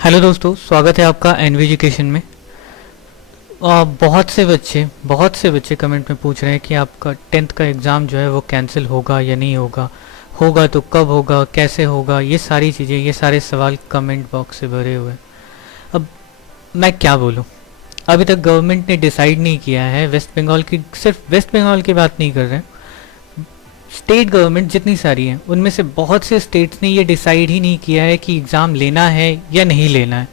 Hello दोस्तों, स्वागत है आपका एनवी एजुकेशन में। बहुत से बच्चे कमेंट में पूछ रहे हैं कि आपका 10th का एग्ज़ाम जो है वो कैंसिल होगा या नहीं होगा, होगा तो कब होगा, कैसे होगा। ये सारी चीज़ें, ये सारे सवाल कमेंट बॉक्स से भरे हुए हैं। अब मैं क्या बोलूँ। अभी तक गवर्नमेंट ने डिसाइड नहीं किया है। वेस्ट बंगाल की, सिर्फ वेस्ट बंगाल की बात नहीं कर रहे हैं, स्टेट गवर्नमेंट जितनी सारी हैं उनमें से बहुत से स्टेट्स ने ये डिसाइड ही नहीं किया है कि एग्ज़ाम लेना है या नहीं लेना है।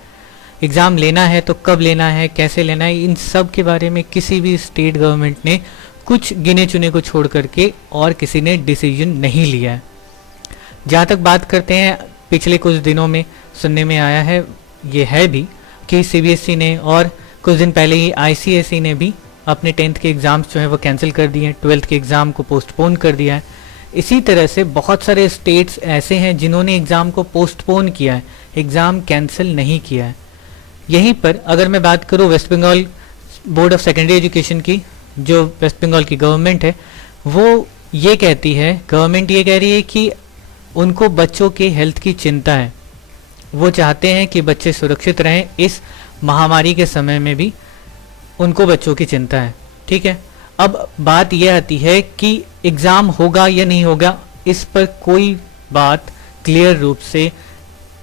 एग्ज़ाम लेना है तो कब लेना है, कैसे लेना है, इन सब के बारे में किसी भी स्टेट गवर्नमेंट ने, कुछ गिने चुने को छोड़ करके और किसी ने डिसीजन नहीं लिया है। जहाँ तक बात करते हैं, पिछले कुछ दिनों में सुनने में आया है, ये है भी, कि सीबीएसई ने और कुछ दिन पहले ही आईसीएसई ने भी अपने 10th के एग्ज़ाम्स जो है वो कैंसिल कर दिए हैं, 12th के एग्ज़ाम को पोस्टपोन कर दिया है। इसी तरह से बहुत सारे स्टेट्स ऐसे हैं जिन्होंने एग्ज़ाम को पोस्टपोन किया है, एग्ज़ाम कैंसिल नहीं किया है। यहीं पर अगर मैं बात करूँ West Bengal Board of Secondary Education की, जो वेस्ट बंगाल की गवर्नमेंट है, वो ये कहती है, गवर्नमेंट ये कह रही है कि उनको बच्चों के हेल्थ की चिंता है। वो चाहते हैं कि बच्चे सुरक्षित रहें, इस महामारी के समय में भी उनको बच्चों की चिंता है। ठीक है, अब बात यह आती है कि एग्ज़ाम होगा या नहीं होगा, इस पर कोई बात क्लियर रूप से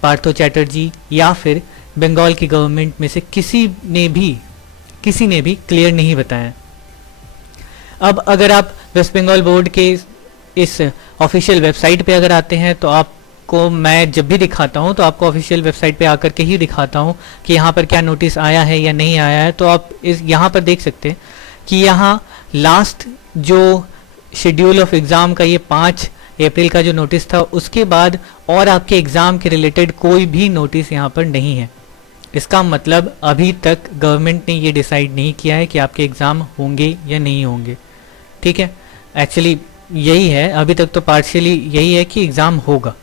पार्थो चैटर्जी या फिर बंगाल की गवर्नमेंट में से किसी ने भी क्लियर नहीं बताया। अब अगर आप वेस्ट बंगाल बोर्ड के इस ऑफिशियल वेबसाइट पे अगर आते हैं तो आपको मैं जब भी दिखाता हूं तो आपको ऑफिशियल वेबसाइट पे आकर के ही दिखाता हूं कि यहाँ पर क्या नोटिस आया है या नहीं आया है। तो आप इस यहाँ पर देख सकते हैं कि यहाँ लास्ट जो शेड्यूल ऑफ एग्ज़ाम का ये 5 अप्रैल का जो नोटिस था, उसके बाद और आपके एग्ज़ाम के रिलेटेड कोई भी नोटिस यहाँ पर नहीं है। इसका मतलब अभी तक गवर्नमेंट ने ये डिसाइड नहीं किया है कि आपके एग्ज़ाम होंगे या नहीं होंगे। ठीक है, एक्चुअली यही है, अभी तक तो पार्शियली यही है कि एग्ज़ाम होगा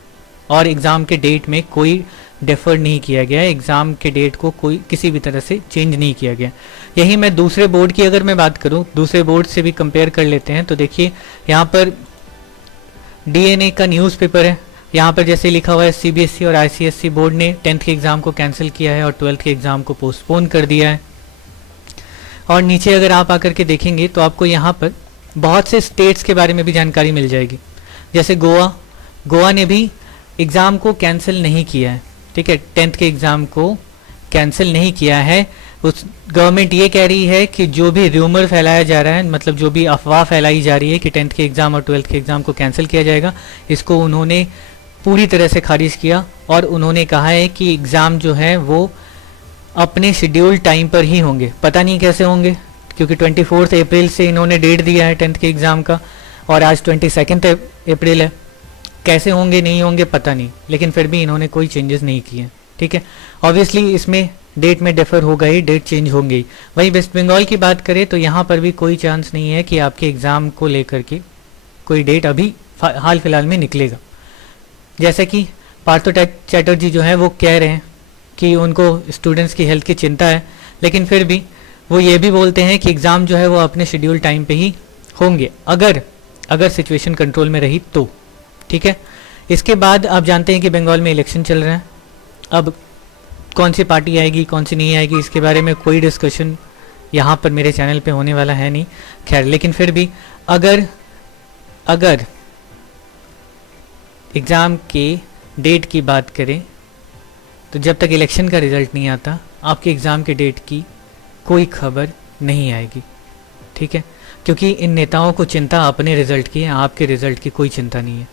और एग्ज़ाम के डेट में कोई डेफर नहीं किया गया है, एग्ज़ाम के डेट को कोई किसी भी तरह से चेंज नहीं किया गया। यही मैं दूसरे बोर्ड की अगर मैं बात करूं, दूसरे बोर्ड से भी कंपेयर कर लेते हैं, तो देखिए यहाँ पर डीएनए का न्यूज़पेपर है। यहाँ पर जैसे लिखा हुआ है, सीबीएसई और आईसीएसई बोर्ड ने 10th के एग्ज़ाम को कैंसिल किया है और 12th के एग्ज़ाम को पोस्टपोन कर दिया है। और नीचे अगर आप आकर के देखेंगे तो आपको यहाँ पर बहुत से स्टेट्स के बारे में भी जानकारी मिल जाएगी। जैसे गोवा ने भी एग्ज़ाम को कैंसिल नहीं किया है। ठीक है, 10th के एग्ज़ाम को कैंसिल नहीं किया है। उस गवर्नमेंट ये कह रही है कि जो भी र्यूमर फैलाया जा रहा है, मतलब जो भी अफवाह फैलाई जा रही है कि 10th के एग्ज़ाम और 12th के एग्ज़ाम को कैंसिल किया जाएगा, इसको उन्होंने पूरी तरह से खारिज किया और उन्होंने कहा है कि एग्ज़ाम जो है वो अपने शेड्यूल टाइम पर ही होंगे। पता नहीं कैसे होंगे, क्योंकि 24 अप्रैल से इन्होंने डेट दिया है 10th के एग्ज़ाम का और आज 22 अप्रैल है। कैसे होंगे नहीं होंगे पता नहीं, लेकिन फिर भी इन्होंने कोई चेंजेस नहीं किए। ठीक है, ऑब्वियसली इसमें डेट में डिफर होगा ही, डेट चेंज होंगे ही। वहीं वेस्ट बंगाल की बात करें तो यहाँ पर भी कोई चांस नहीं है कि आपके एग्ज़ाम को लेकर के कोई डेट अभी हाल फिलहाल में निकलेगा। जैसे कि पार्थो चैटर्जी जो है वो कह रहे हैं कि उनको स्टूडेंट्स की हेल्थ की चिंता है, लेकिन फिर भी वो ये भी बोलते हैं कि एग्ज़ाम जो है वो अपने शेड्यूल टाइम पे ही होंगे, अगर सिचुएशन कंट्रोल में रही तो। ठीक है, इसके बाद आप जानते हैं कि बंगाल में इलेक्शन चल रहा है। अब कौन सी पार्टी आएगी, कौन सी नहीं आएगी, इसके बारे में कोई डिस्कशन यहाँ पर मेरे चैनल पे होने वाला है नहीं। खैर, लेकिन फिर भी अगर एग्ज़ाम के डेट की बात करें तो जब तक इलेक्शन का रिज़ल्ट नहीं आता, आपके एग्ज़ाम के डेट की कोई खबर नहीं आएगी। ठीक है, क्योंकि इन नेताओं को चिंता अपने रिज़ल्ट की है, आपके रिज़ल्ट की कोई चिंता नहीं है।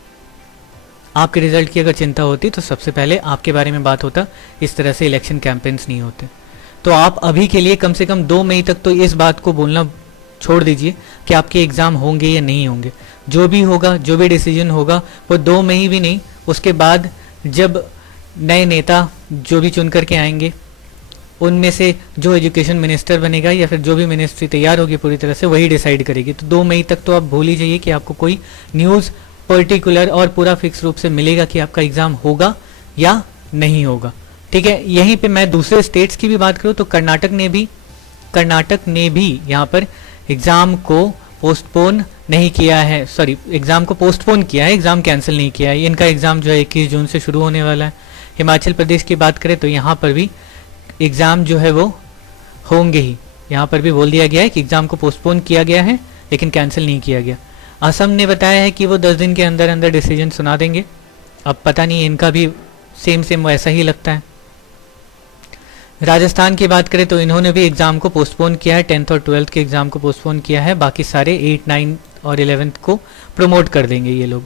आपके रिज़ल्ट की अगर चिंता होती तो सबसे पहले आपके बारे में बात होता, इस तरह से इलेक्शन कैंपेन्स नहीं होते। तो आप अभी के लिए कम से कम 2 मई तक तो इस बात को बोलना छोड़ दीजिए कि आपके एग्ज़ाम होंगे या नहीं होंगे। जो भी होगा, जो भी डिसीजन होगा, वो 2 मई भी नहीं, उसके बाद जब नए नेता जो भी चुन करके आएंगे, उनमें से जो एजुकेशन मिनिस्टर बनेगा या फिर जो भी मिनिस्ट्री तैयार होगी पूरी तरह से, वही डिसाइड करेगी। तो 2 मई तक तो आप भूल ही जाइए कि आपको कोई न्यूज़ पर्टिकुलर और पूरा फिक्स रूप से मिलेगा कि आपका एग्ज़ाम होगा या नहीं होगा। ठीक है, यहीं पे मैं दूसरे स्टेट्स की भी बात करूँ तो कर्नाटक ने भी यहाँ पर एग्ज़ाम को पोस्टपोन नहीं किया है, एग्ज़ाम को पोस्टपोन किया है, एग्ज़ाम कैंसिल नहीं किया है। इनका एग्ज़ाम जो है 21 जून से शुरू होने वाला है। हिमाचल प्रदेश की बात करें तो यहाँ पर भी एग्ज़ाम जो है वो होंगे ही। यहाँ पर भी बोल दिया गया है कि एग्ज़ाम को पोस्टपोन किया गया है लेकिन कैंसिल नहीं किया गया। असम ने बताया है कि वो 10 दिन के अंदर अंदर डिसीजन सुना देंगे। अब पता नहीं, इनका भी सेम वैसा ही लगता है। राजस्थान की बात करें तो इन्होंने भी एग्ज़ाम को पोस्टपोन किया है, 10th और 12th के एग्ज़ाम को पोस्टपोन किया है। बाकी सारे 8, 9 और 11th को प्रमोट कर देंगे ये लोग,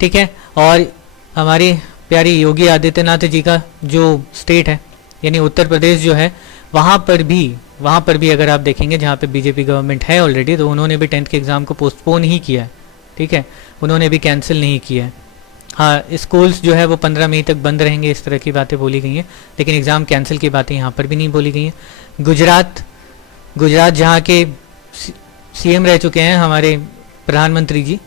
ठीक है। और हमारे प्यारी योगी आदित्यनाथ जी का जो स्टेट है यानी उत्तर प्रदेश जो है, वहाँ पर भी अगर आप देखेंगे जहाँ पे बीजेपी गवर्नमेंट है ऑलरेडी, तो उन्होंने भी 10th के एग्ज़ाम को पोस्टपोन ही किया है, ठीक है। उन्होंने भी कैंसिल नहीं किया है। हाँ, स्कूल्स जो है वो 15 मई तक बंद रहेंगे, इस तरह की बातें बोली गई हैं, लेकिन एग्ज़ाम कैंसिल की बातें यहाँ पर भी नहीं बोली गई हैं। गुजरात जहाँ के सीएम रह चुके हैं हमारे प्रधानमंत्री जी,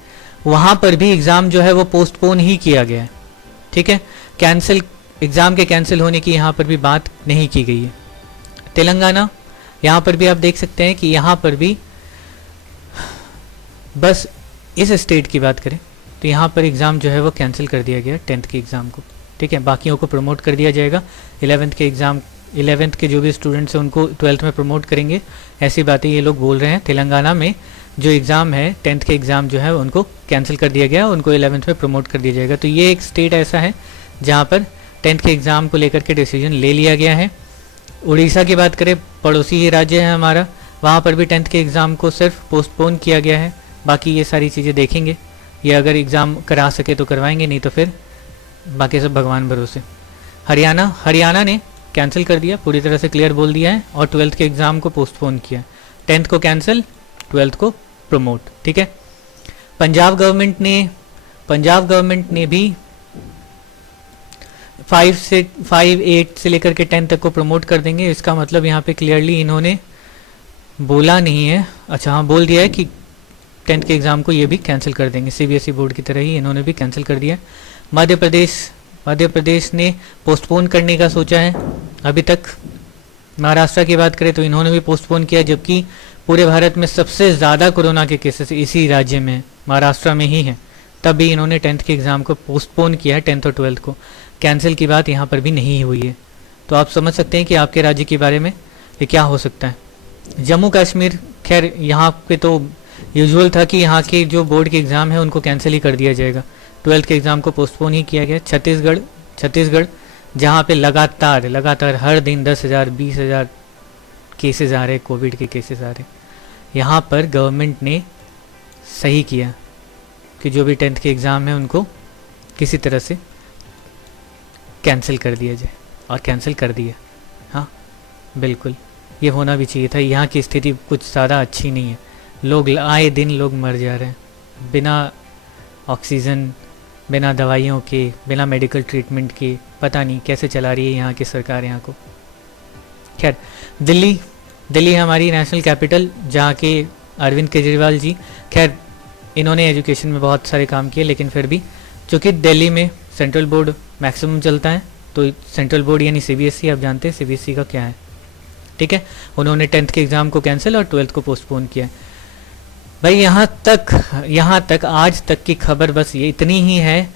वहाँ पर भी एग्ज़ाम जो है वो पोस्टपोन ही किया गया है, ठीक है। कैंसिल, एग्ज़ाम के कैंसिल होने की यहाँ पर भी बात नहीं की गई है। तेलंगाना, यहाँ पर भी आप देख सकते हैं कि यहाँ पर भी बस इस स्टेट की बात करें तो यहाँ पर एग्ज़ाम जो है वो कैंसिल कर दिया गया 10th के एग्ज़ाम को, ठीक है। बाकियों को प्रमोट कर दिया जाएगा। 11th के एग्ज़ाम, 11th के जो भी स्टूडेंट्स हैं उनको 12th में प्रमोट करेंगे, ऐसी बातें ये लोग बोल रहे हैं। तेलंगाना में जो एग्ज़ाम है 10th के एग्ज़ाम जो है उनको कैंसिल कर दिया गया, उनको 11th में प्रमोट कर दिया जाएगा। तो ये एक स्टेट ऐसा है जहाँ पर 10th के एग्ज़ाम को लेकर के डिसीजन ले लिया गया है। उड़ीसा की बात करें, पड़ोसी ही राज्य है हमारा, वहाँ पर भी 10th के एग्ज़ाम को सिर्फ पोस्टपोन किया गया है। बाकी ये सारी चीज़ें देखेंगे, ये अगर एग्ज़ाम करा सके तो करवाएंगे, नहीं तो फिर बाकी सब भगवान भरोसे। हरियाणा ने कैंसिल कर दिया, पूरी तरह से क्लियर बोल दिया है, और 12th के एग्ज़ाम को पोस्टपोन किया। 10th को कैंसिल, 12th को प्रमोट, ठीक है। पंजाब गवर्नमेंट ने भी 8 से लेकर के 10 तक को प्रमोट कर देंगे। इसका मतलब यहाँ पे क्लियरली इन्होंने बोला नहीं है, अच्छा हाँ बोल दिया है कि 10th के एग्ज़ाम को ये भी कैंसिल कर देंगे। सीबीएसई बोर्ड की तरह ही इन्होंने भी कैंसिल कर दिया। मध्य प्रदेश ने पोस्टपोन करने का सोचा है अभी तक। महाराष्ट्र की बात करें तो इन्होंने भी पोस्टपोन किया, जबकि पूरे भारत में सबसे ज़्यादा कोरोना के केसेस इसी राज्य में, महाराष्ट्र में ही है, तब भी इन्होंने 10th के एग्ज़ाम को पोस्टपोन किया है। 10th और 12th को कैंसिल की बात यहाँ पर भी नहीं हुई है। तो आप समझ सकते हैं कि आपके राज्य के बारे में ये क्या हो सकता है। जम्मू कश्मीर, खैर यहाँ पे तो यूजुअल था कि यहाँ के जो बोर्ड के एग्ज़ाम है उनको कैंसिल ही कर दिया जाएगा, 12th के एग्ज़ाम को पोस्टपोन ही किया गया। छत्तीसगढ़ जहाँ पे लगातार हर दिन 10,000 20,000 केसेस आ रहे, कोविड के केसेस आ रहे, यहाँ पर गवर्नमेंट ने सही किया कि जो भी 10th के एग्ज़ाम है उनको किसी तरह से कैंसिल कर दिया जाए, और कैंसिल कर दिया। हाँ बिल्कुल, ये होना भी चाहिए था। यहाँ की स्थिति कुछ ज़्यादा अच्छी नहीं है, लोग आए दिन लोग मर जा रहे हैं, बिना ऑक्सीजन, बिना दवाइयों के, बिना मेडिकल ट्रीटमेंट के। पता नहीं कैसे चला रही है यहाँ की सरकार यहाँ को। खैर, दिल्ली हमारी नेशनल कैपिटल, जहाँ के अरविंद केजरीवाल जी, खैर इन्होंने एजुकेशन में बहुत सारे काम किए, लेकिन फिर भी चूँकि दिल्ली में सेंट्रल बोर्ड मैक्सिमम चलता है, तो सेंट्रल बोर्ड यानी सीबीएसई, आप जानते हैं सीबीएसई का क्या है, ठीक है। उन्होंने 10th के एग्ज़ाम को कैंसिल और 12th को पोस्टपोन किया। भाई यहाँ तक आज तक की खबर बस ये इतनी ही है।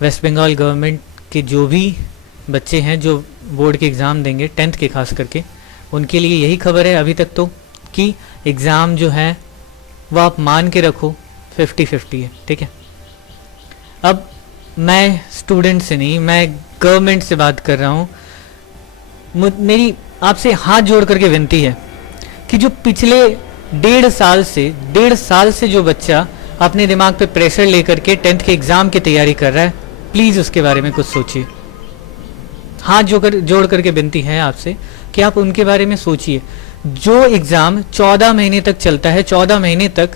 वेस्ट बंगाल गवर्नमेंट के जो भी बच्चे हैं जो बोर्ड के एग्ज़ाम देंगे 10th के खास करके, उनके लिए यही खबर है अभी तक तो कि एग्ज़ाम जो है वो आप मान के रखो 50-50 है, ठीक है। अब मैं स्टूडेंट से नहीं, मैं गवर्नमेंट से बात कर रहा हूँ। मेरी आपसे हाथ जोड़ करके विनती है कि जो पिछले 1.5 साल से जो बच्चा अपने दिमाग पे प्रेशर लेकर के 10th के एग्ज़ाम की तैयारी कर रहा है, प्लीज़ उसके बारे में कुछ सोचिए। हाथ जोड़ करके विनती है आपसे कि आप उनके बारे में सोचिए। जो एग्ज़ाम 14 महीने तक चलता है, 14 महीने तक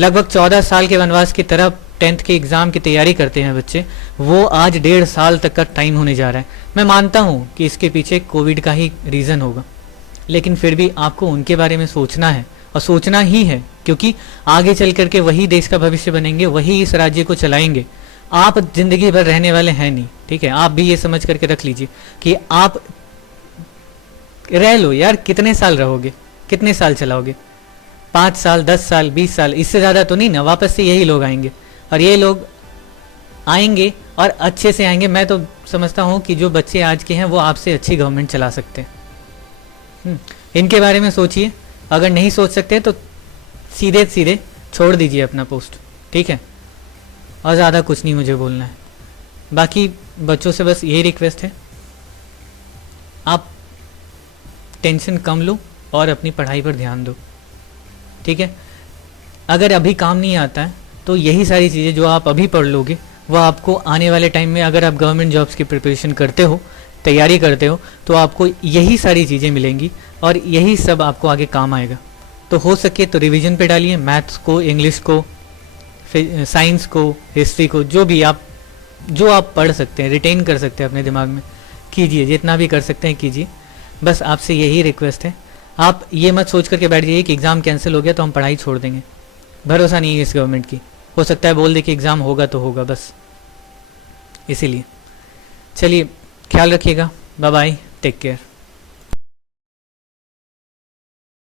लगभग 14 साल के वनवास की तरह 10th के एग्ज़ाम की तैयारी करते हैं बच्चे, वो आज 1.5 साल तक का टाइम होने जा रहा है। मैं मानता हूँ कि इसके पीछे कोविड का ही रीज़न होगा, लेकिन फिर भी आपको उनके बारे में सोचना है, और सोचना ही है, क्योंकि आगे चल करके वही देश का भविष्य बनेंगे, वही इस राज्य को चलाएंगे। आप जिंदगी भर रहने वाले हैं नहीं, ठीक है। आप भी ये समझ करके रख लीजिए कि आप रह लो यार, कितने साल रहोगे, कितने साल चलाओगे, 5 साल, 10 साल, 20 साल, इससे ज़्यादा तो नहीं ना। वापस से यही लोग आएंगे, और ये लोग आएंगे और अच्छे से आएंगे। मैं तो समझता हूँ कि जो बच्चे आज के हैं वो आपसे अच्छी गवर्नमेंट चला सकते हैं। इनके बारे में सोचिए, अगर नहीं सोच सकते तो सीधे सीधे छोड़ दीजिए अपना पोस्ट, ठीक है। और ज़्यादा कुछ नहीं मुझे बोलना है। बाकी बच्चों से बस यही रिक्वेस्ट है, आप टेंशन कम लो और अपनी पढ़ाई पर ध्यान दो, ठीक है। अगर अभी काम नहीं आता है तो यही सारी चीज़ें जो आप अभी पढ़ लोगे वो आपको आने वाले टाइम में, अगर आप गवर्नमेंट जॉब्स की प्रिपरेशन करते हो, तैयारी करते हो, तो आपको यही सारी चीज़ें मिलेंगी और यही सब आपको आगे काम आएगा। तो हो सके तो रिवीजन पे डालिए, मैथ्स को, इंग्लिश को, साइंस को, हिस्ट्री को, जो आप पढ़ सकते हैं, रिटेन कर सकते हैं अपने दिमाग में, कीजिए, जितना भी कर सकते हैं कीजिए। बस आपसे यही रिक्वेस्ट है। आप ये मत सोच करके बैठ जाइए कि एग्ज़ाम कैंसिल हो गया तो हम पढ़ाई छोड़ देंगे। भरोसा नहीं है इस गवर्नमेंट की, हो सकता है बोल दे कि एग्ज़ाम होगा तो होगा, बस इसीलिए। चलिए, ख्याल रखिएगा, बाय बाय, टेक केयर।